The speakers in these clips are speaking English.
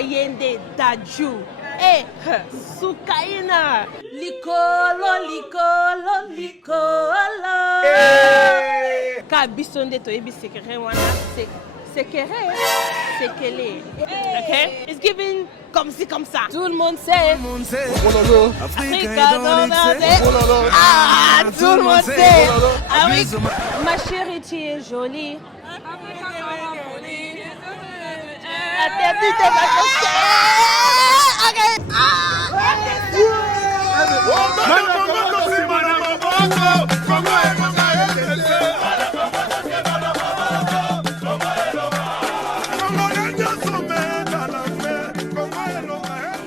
Mayende Dadju. Eh, Sukaina. Likolo, likolo, likolo. Kabisonde to ebi sekere wana. Sekere. Sekele. Okay? It's giving comme ci, comme ça. Tout le monde sait. Africa dans la tête. Ah, tout le monde sait. Ma chérie, tu es jolie.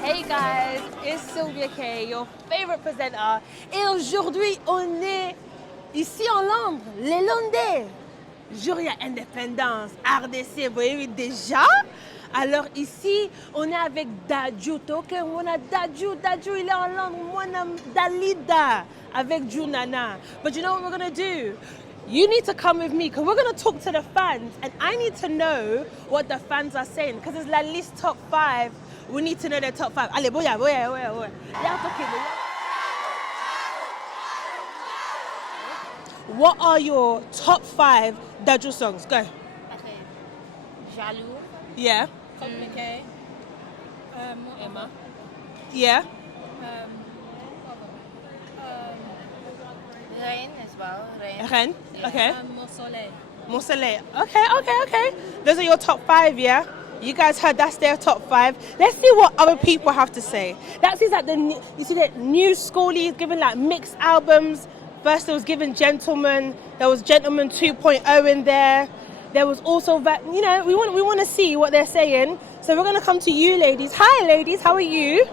Hey guys, it's Sylvia K, your favorite presenter. Et aujourd'hui, on est ici en Londres, les Landais. Jour de l'indépendance, RDC, vous voyez déjà. Alors ici, on est avec Dadju. On a Dadju, il est en Londres. Moi, Dalida avec Junana. But you know what we're going to do? You need to come with me because we're going to talk to the fans. And I need to know what the fans are saying because it's La Liste top 5. We need to know their top 5. Allez, boya. What are your top 5 Dadju songs? Go. Okay. Jaloux. Yeah. Compliqué. Emma. Yeah. Rain as well. Ren. Yeah. Okay. Mon Soleil. Okay. Those are your top 5, yeah? You guys heard that's their top 5. Let's see what other people have to say. That seems like you see that new schoolies giving like mixed albums. First it was given Gentleman. There was Gentleman 2.0 in there. There was also that, you know, we want to see what they're saying. So we're going to come to you ladies. Hi ladies, how are you?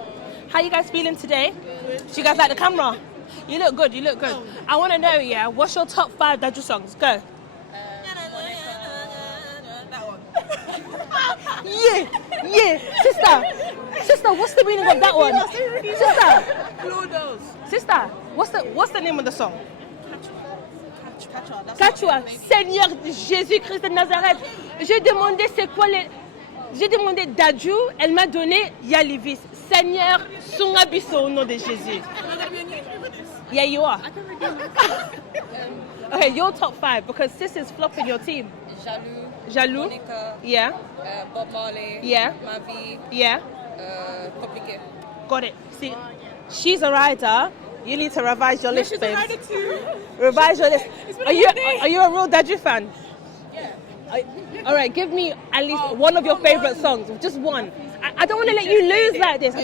How are you guys feeling today? Good. Do you guys like the camera? You look good. I want to know, yeah, what's your top 5 Dadju songs? Go. That one. Yeah. Sister, what's the meaning of that one? Sister, what's the name of the song? Kachua, Seigneur Jésus-Christ de Nazareth. J'ai demandé Dadju, elle m'a donné Yalivis. Seigneur Sungabiso au nom de Jésus. Yeah, you are. Okay, your top 5 because sis is flopping your team. Jaloux. Monica. Yeah. Bob Marley. Yeah. Mavi. Yeah. Compliqué. Got it. See, she's a rider. You need to revise your list, She's babe. a rider too. Revise your list. Are you a real Dadju fan? Yeah. All right, give me at least one of your favorite songs. Just one. I don't want to let you lose like this.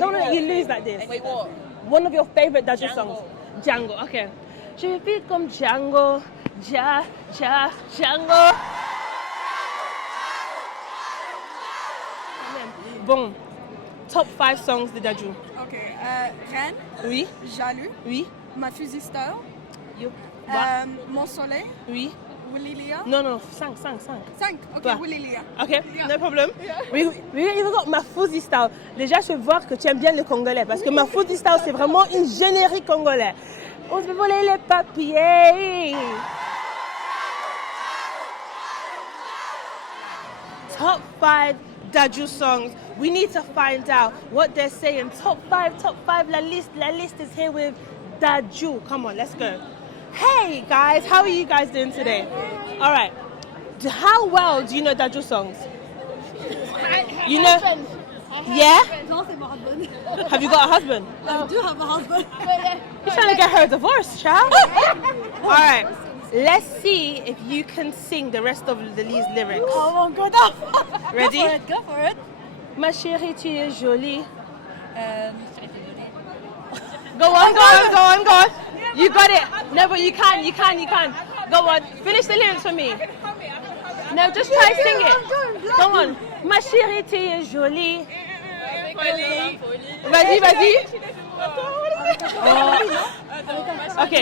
Wait, what? One of your favorite Dadju songs. Django. Okay. Je vis comme Django. Django. Bon. Top 5 songs de Dadju. Ok. Reine. Oui. Jaloux. Oui. Ma fusisteur. You. Mon Soleil. Oui. Willilia. Non. 5. 5. Ok, Toi. Willilia. Ok, no problem. We even got Mafouzi style. Déjà, je veux voir que tu aimes bien le congolais parce que Mafouzi style, c'est vraiment une générique congolais. On se fait voler les papiers. Top 5 Dadju songs. We need to find out what they're saying. Top 5. La Liste is here with Dadju. Come on, let's go. Hey guys, how are you guys doing today? All right. How well do you know Dadju songs? You know? Yeah? Have you got a husband? I do have a husband. You're trying to get her a divorce, child? All right. Let's see if you can sing the rest of these lyrics. Oh my God. Ready? Go for it. Ma chérie, tu es jolie. Go on. You got it. No, but you can. Go on. Finish the lyrics for me. No, just try sing it. Go on. Ma chérie, tu es jolie. Vas-y. Oh. Ok.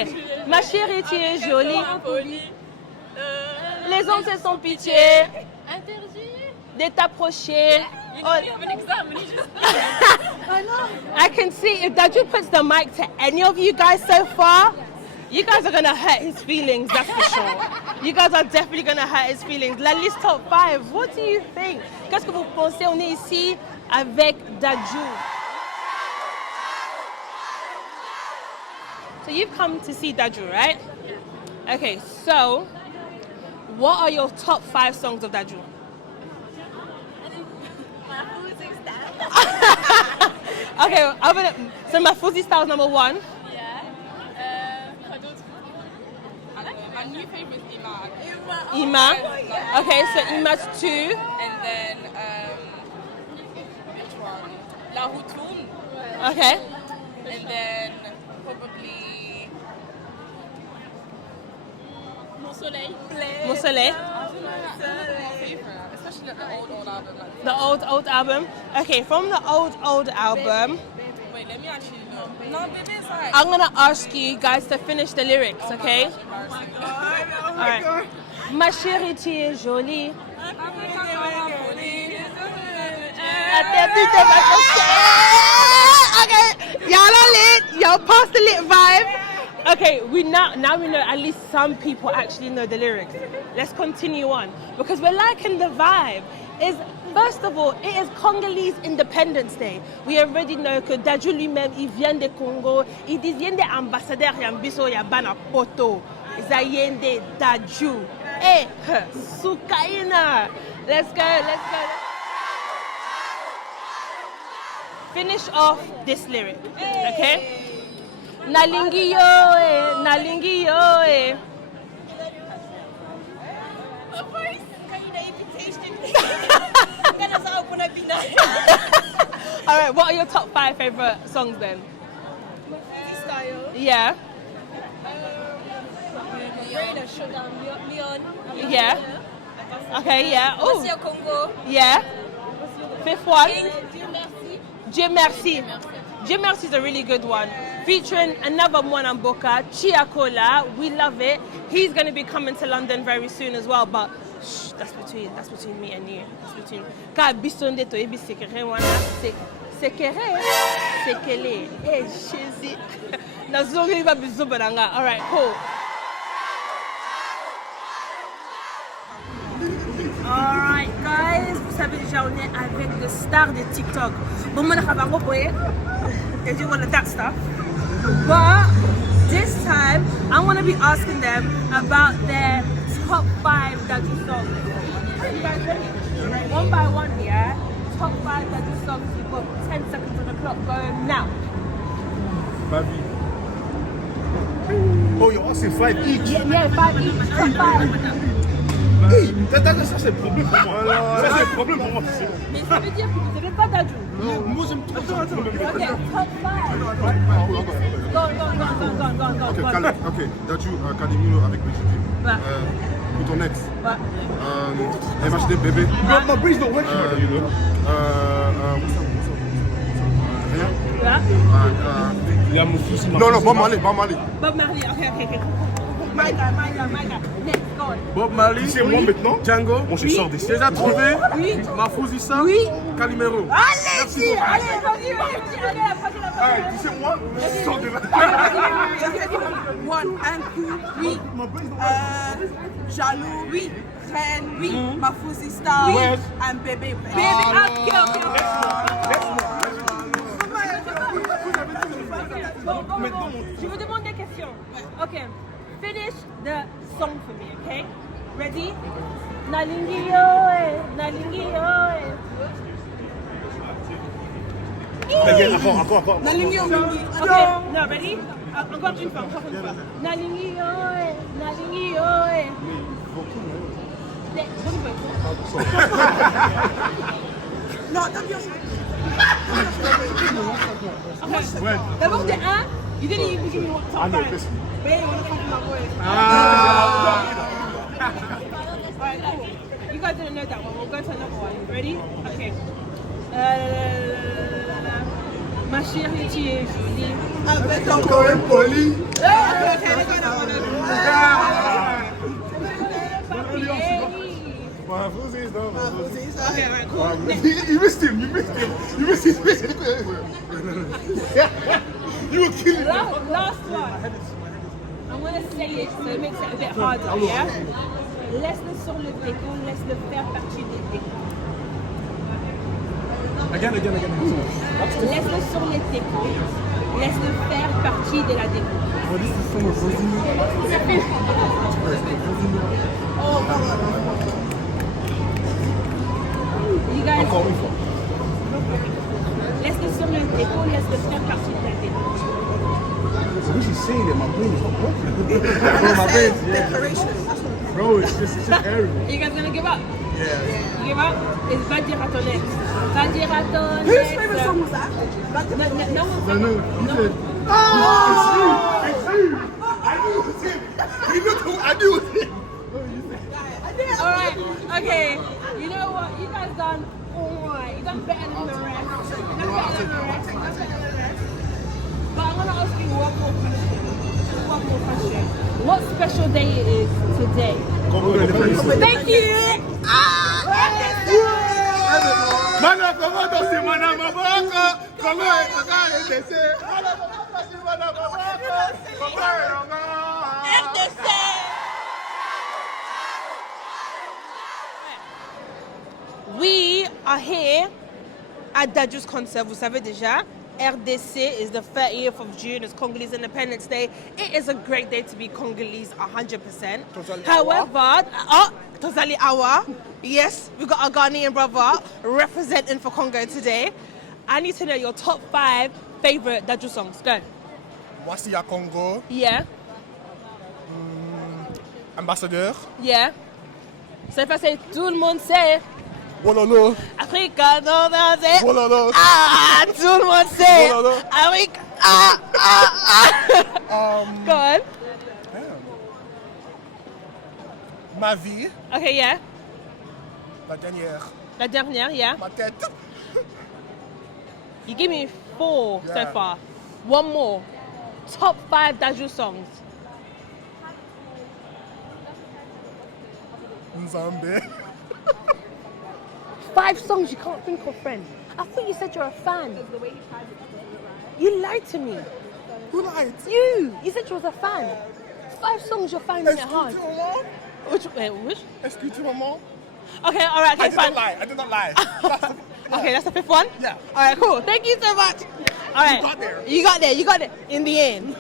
Ma chérie, tu es jolie. Les hommes se sont pitié. De t'approcher. I can see if Dadju puts the mic to any of you guys so far, you guys are going to hurt his feelings, that's for sure. You guys are definitely going to hurt his feelings. La Liste top 5, what do you think? Qu'est-ce que vous pensez? On est ici avec Dadju. So you've come to see Dadju, right? Okay, so what are your top 5 songs of Dadju? Okay, so my Fuzzy Style's number 1. My new favorite is Ima. Ima. Okay, so Ima's 2. And then, which one? La Houtoun. Okay. And then, probably... Mon soleil. Mon Soleil. Especially like the old album. Like, The old album. Okay, from the old album, wait, let me actually know. No, baby, it's like... I'm gonna ask you guys to finish the lyrics, okay? Alright. Ma chérie, tu es jolie. Okay, y'all are lit. Y'all past the lit vibe. Okay, now we know at least some people actually know the lyrics. Let's continue on because we're liking the vibe. First of all, it is Congolese Independence Day. We already know que Dadju lui-même, il vient de Congo. Il dit vient de ambassadeur Yambiso Yabana Poto. Zayende Dadju. Eh, Sukaina. Let's go. Finish off this lyric, okay? Nalingi yo, nalingi yo, All right, what are your top 5 favorite songs then? Style. Yeah. Yeah. Okay, yeah. Oh. Congo. Yeah. 5th one. Dieu merci. Dieu merci is a really good one. Featuring another Mwana Mboka, Chiakola. We love it. He's going to be coming to London very soon as well, but shh, that's between me and you. That's between. Ka bisonde to ebi sekere wana sekere sekele. Eh, shizi. Nazongi ba bizubaranga. All right, cool. Alright guys, vous savez déjà on est avec le star de TikTok. Bon, moi, je vais do all of that stuff. But this time, I'm going to be asking them about their top 5 Dadju songs. You guys ready? One by one, yeah? Top 5 Dadju songs. You've got 10 seconds on the clock going now. Baby. Oh, you're asking 5 each? Yeah, 5 each. Top 5. Hey, ça c'est le problème pour moi. Ça c'est le problème pour moi. Mais ça veut dire que vous n'avez pas Dadju. Moi j'aime trop ça. Ok, top 5. Go. Ok, calme. Ok, Dadju, Calimero avec Brigitte. Ouais. Pour ton ex. Ouais. MHD bébé. My bridge don't work here, you know. Rien. Ouais. Il y a mon fils. Non, Bob Marley. Bob Marley, ok. My guy. Next, go on. Bob Marley. C'est moi maintenant. Django. Bon, je sors d'ici. Déjà trouvé. Oui. Ma Fouzissa. Oui. Calimero. Allez, vas-y. Allez, tu sais moi, je sors de là. 1 and 2, oui. Jaloux, oui. Reine, oui. Ma Fuzzy Star, Oui. and Bébé. Baby, up, go. Bon, je vous demande des questions. Ok. Finish the song for me, okay? Ready? Nalingi yo. Encore. Nalingi Omingi. Okay, no, ready? Encore une fois. Nalingi yo. Non, t'as bien joué. Okay. D'abord, de 1, you didn't even give me one top 5. Babe, on a fucking my voice. Alright, cool. You guys didn't know that one. We'll go to another one. Ready? Okay. Ma chérie, tu es jolie. Avec Encore un poli. Ma Fouzissa. Okay, alright, cool. You missed him. You were killing him. Last one. I'm going to say it so it makes it a bit harder, yeah? Laisse-le sur le déco, laisse-le faire partie du déco. Again. Laisse-le sur les décos. Laisse-le faire partie de la déco. Well, this is some of Rosinha. Oh, you guys, Encore une fois. laisse-le sur le déco, laisse-le faire partie de la déco. So what she's saying that my brain is not working. Bro, my brain's, Decoration. Bro, it's just everywhere. You guys gonna give up? Yeah. You give up? It's Va dire à ton ex. Va dire à ton Whose ex. favorite song was that? No one. No, he said, it's you. I knew it was him. He looked who I knew it was him. Alright, okay. You know what? You guys done alright. You done better than the rest. But I'm gonna ask you one more question. What special day it is today? Thank you! Mana, comment on s'est mana maboko? Comment est-ce We are here at Dadju's concert, vous savez déjà. RDC is the 30th of June, it's Congolese Independence Day. It is a great day to be Congolese, 100%. However, Totally Awa. Yes, we got our Ghanaian brother representing for Congo today. I need to know your top 5 favorite Dadju songs. Go. Voici à Congo, Yeah, ambassadeur, yeah. So if I say tout le monde sait, Wololo, Africa, non, non, c'est. Wololo. Ah, tout le monde sait. Non, non, non. Africa, Go on. Ma vie, Okay, yeah. la dernière, La dernière, yeah. ma tête. You give me 4 so Yeah. far. One more. Top 5 Dadju songs. Nzambe. 5 songs you can't think of, friend. I thought you said you're a fan. You lied to me. Who lied? You said you was a fan. 5 songs you're finding it hard. Excuse maman. Which? Excuse maman. Okay, all right, I okay, did fine. not lie. I did not lie. Okay, that's the 5th one? Yeah. All right, cool. Thank you so much. All right. got there. You got there. In the end.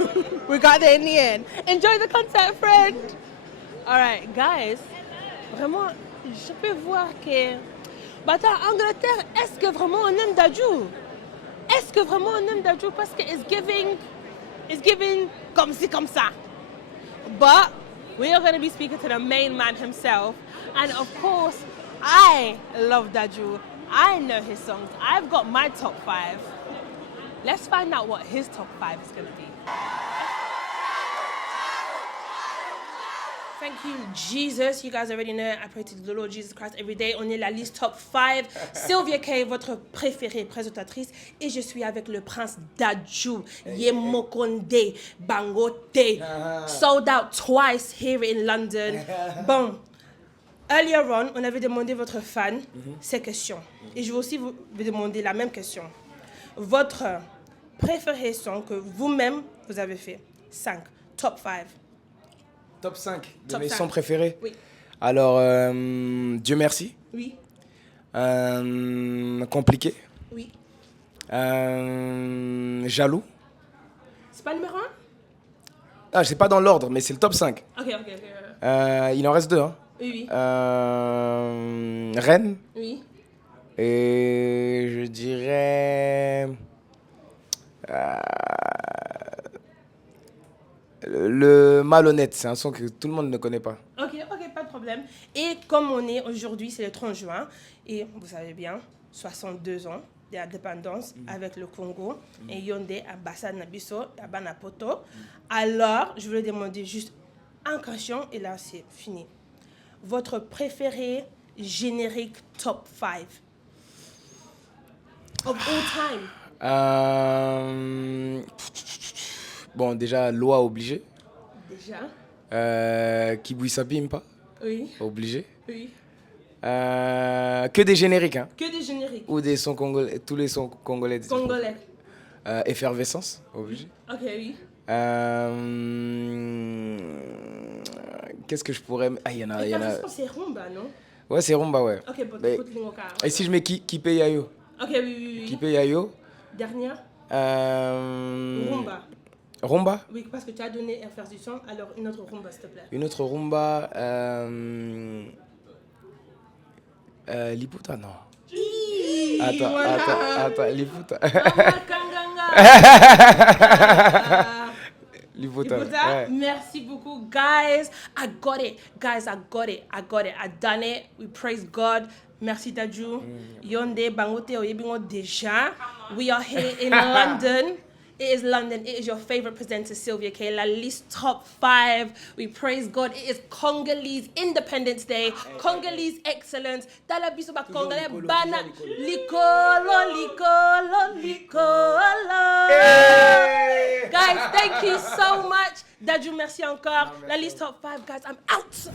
We got there in the end. Enjoy the concert, friend. All right, guys. Vraiment, je peux voir que... Bah, attends, Angleterre, est-ce que vraiment on aime Dadju? Est-ce que vraiment on aime Dadju? Parce que it's giving comme ci, comme ça. But we are going to be speaking to the main man himself. And of course, I love Dadju. I know his songs. I've got my top 5. Let's find out what his top 5 is going to be. Thank you, Jesus. You guys already know I pray to the Lord Jesus Christ every day. On est la liste top 5. Sylvia K, votre préférée présentatrice. Et je suis avec le prince Dadju. Yemokonde, Bangote. Sold out twice here in London. Bon. Earlier on, on avait demandé votre fan ces questions. Et je vais aussi vous demander la même question. Votre préféré son que vous-même vous avez fait. 5. Top 5. Top 5 de Top mes 5. sons préférés. Oui. Alors, Dieu merci. Oui. Compliqué. Oui. Jaloux. C'est pas le numéro 1? Ah, c'est pas dans l'ordre, mais c'est le top 5. Ok. Il en reste 2. Hein. Oui. Rennes. Oui. Et je dirais... le malhonnête, c'est un son que tout le monde ne connaît pas. Ok, pas de problème. Et comme on est aujourd'hui, c'est le 30 juin, et vous savez bien, 62 ans d'indépendance avec le Congo, et Yondé, ambassade Nabiso, Abana Poto. Alors, je voulais demander juste une question, et là, c'est fini. Votre préféré générique top 5 of all time? Bon, déjà, loi obligée. Déjà? Kibouissa Sapimpa, Oui. obligé. Oui. Que des génériques, hein. Que des génériques? Ou des sons congolais, tous les sons congolais. Congolais. Effervescence, obligé. Ok, oui. Qu'est-ce que je pourrais... Ah, il y en a... C'est rumba, non? Ouais, c'est rumba, ouais. Ok, Mais- écoute, Et si je mets Kipe Yayo? Ok, oui. Qui peut Yayo? Dernière. Rumba. Rumba? Oui, parce que tu as donné un faire du son, alors une autre rumba, s'il te plaît. Une autre rumba. Liputa, non. Attends, Liputa. Liputa. Ouais. Merci beaucoup, guys. I got it. Guys, I got it. I done it. We praise God. Merci, Dadju. Yonde, Bangote, Oyebingo, Deja. We are here in London. It is London. It is your favorite presenter, Sylvia K. La Liste Top 5. We praise God. It is Congolese Independence Day. Congolese excellence. Dala biso ba Congolais bana. Likolo. Guys, thank you so much. Dadju, merci encore. La Liste Top 5, guys. I'm out.